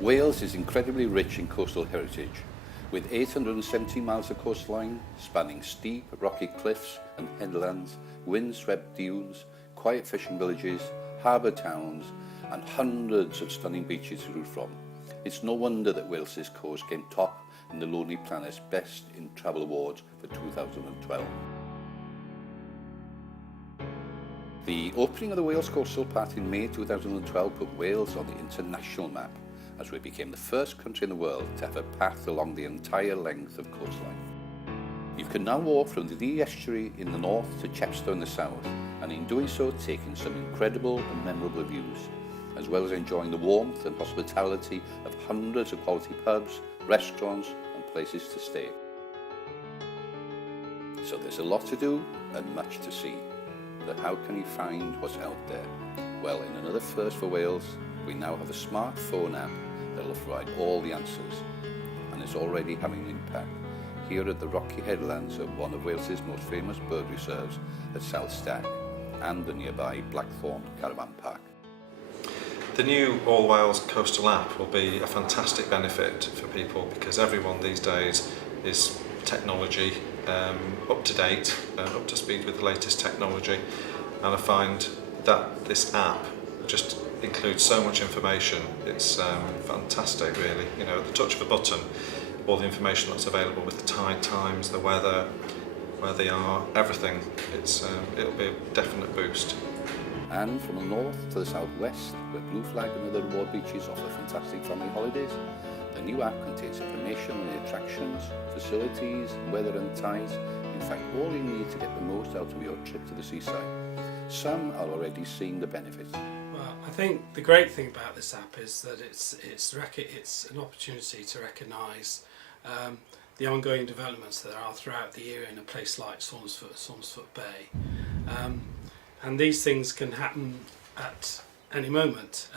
Wales is incredibly rich in coastal heritage, with 870 miles of coastline spanning steep, rocky cliffs and headlands, wind-swept dunes, quiet fishing villages, harbour towns, and hundreds of stunning beaches to root from. It's no wonder that Wales's coast came top in the Lonely Planet's Best in Travel Awards for 2012. The opening of the Wales Coastal Path in May 2012 put Wales on the international map, as we became the first country in the world to have a path along the entire length of coastline. You can now walk from the Dee estuary in the north to Chepstow in the south, and in doing so take in some incredible and memorable views, as well as enjoying the warmth and hospitality of hundreds of quality pubs, restaurants and places to stay. So there's a lot to do and much to see, but how can you find what's out there? Well, in another first for Wales, we now have a smartphone app that will provide all the answers, and it's already having an impact here at the rocky headlands of one of Wales's most famous bird reserves at South Stack and the nearby Blackthorn Caravan Park. The new All Wales Coastal app will be a fantastic benefit for people because everyone these days is technology up to date, up to speed with the latest technology, and I find that this app just includes so much information. It's fantastic really, you know, at the touch of a button all the information that's available with the tide times, the weather, where they are, everything. It'll be a definite boost. And from the north to the southwest, where Blue Flag and other award beaches offer fantastic family holidays, the new app contains information on the attractions, facilities, weather and tides. In fact, all you need to get the most out of your trip to the seaside. Some are already seeing the benefits. Well, I think the great thing about this app is that it's an opportunity to recognise the ongoing developments that are throughout the year in a place like Saundersfoot Bay. And these things can happen at any moment.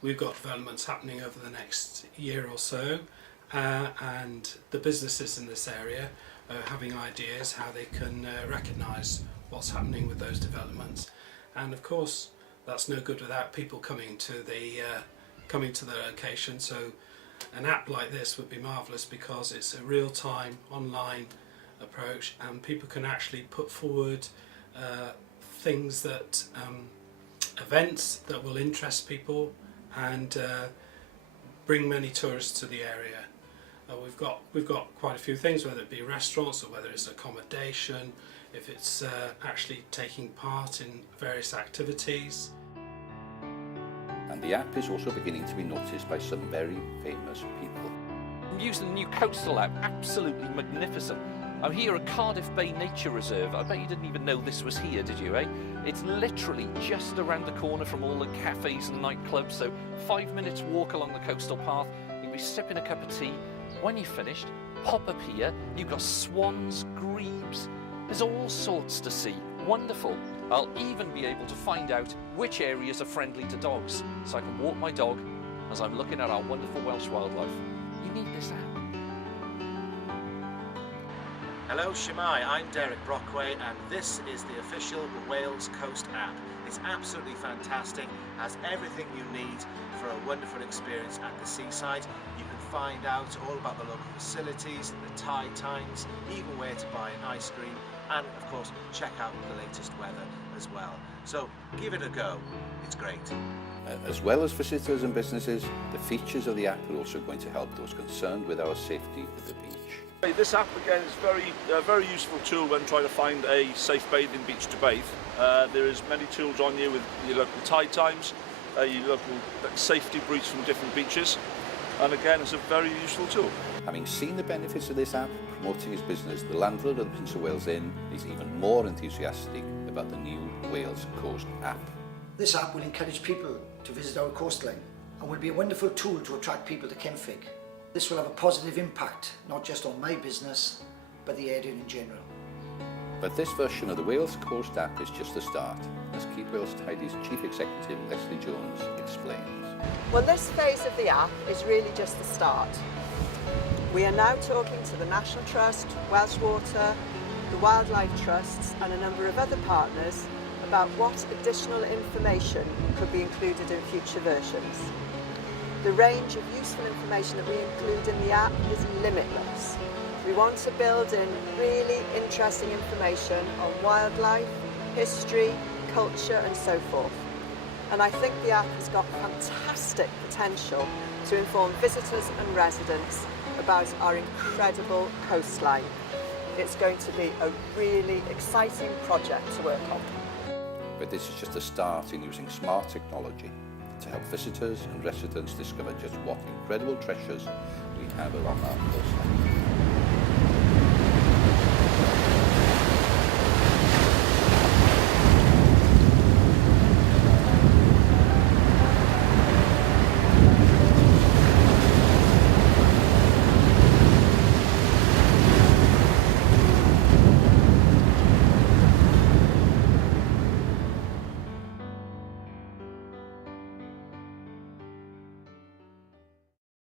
We've got developments happening over the next year or so, and the businesses in this area are having ideas how they can recognise what's happening with those developments. And of course, that's no good without people coming to the location. So an app like this would be marvellous because it's a real-time online approach, and people can actually put forward things that events that will interest people and bring many tourists to the area. We've got quite a few things, whether it be restaurants or whether it's accommodation, if it's actually taking part in various activities. And the app is also beginning to be noticed by some very famous people. I'm using the new Coastal app, absolutely magnificent. I'm here at Cardiff Bay Nature Reserve. I bet you didn't even know this was here, did you, eh? It's literally just around the corner from all the cafes and nightclubs, so 5 minutes walk along the coastal path, you'll be sipping a cup of tea. When you're finished, pop up here, you've got swans, grebes, there's all sorts to see. Wonderful. I'll even be able to find out which areas are friendly to dogs, so I can walk my dog as I'm looking at our wonderful Welsh wildlife. You need this app. Hello Shemai, I'm Derek Brockway and this is the official Wales Coast app. It's absolutely fantastic, has everything you need for a wonderful experience at the seaside. You can find out all about the local facilities, the tide times, even where to buy an ice cream, and of course check out the latest weather as well. So give it a go, it's great. As well as visitors and businesses, the features of the app are also going to help those concerned with our safety at the beach. This app again is a very useful tool when trying to find a safe bathing beach to bathe. There is many tools on here with your local tide times, your local safety briefs from different beaches, and again it's a very useful tool. Having seen the benefits of this app promoting his business, the landlord of the Prince of Wales Inn is even more enthusiastic about the new Wales Coast app. This app will encourage people to visit our coastline and will be a wonderful tool to attract people to Kenfig. This will have a positive impact, not just on my business, but the area in general. But this version of the Wales Coast app is just the start, as Keep Wales Tidy's Chief Executive Leslie Jones explains. Well, this phase of the app is really just the start. We are now talking to the National Trust, Welsh Water, the Wildlife Trusts and a number of other partners about what additional information could be included in future versions. The range of useful information that we include in the app is limitless. We want to build in really interesting information on wildlife, history, culture and so forth. And I think the app has got fantastic potential to inform visitors and residents about our incredible coastline. It's going to be a really exciting project to work on. But this is just a start in using smart technology to help visitors and residents discover just what incredible treasures we have along our coastline.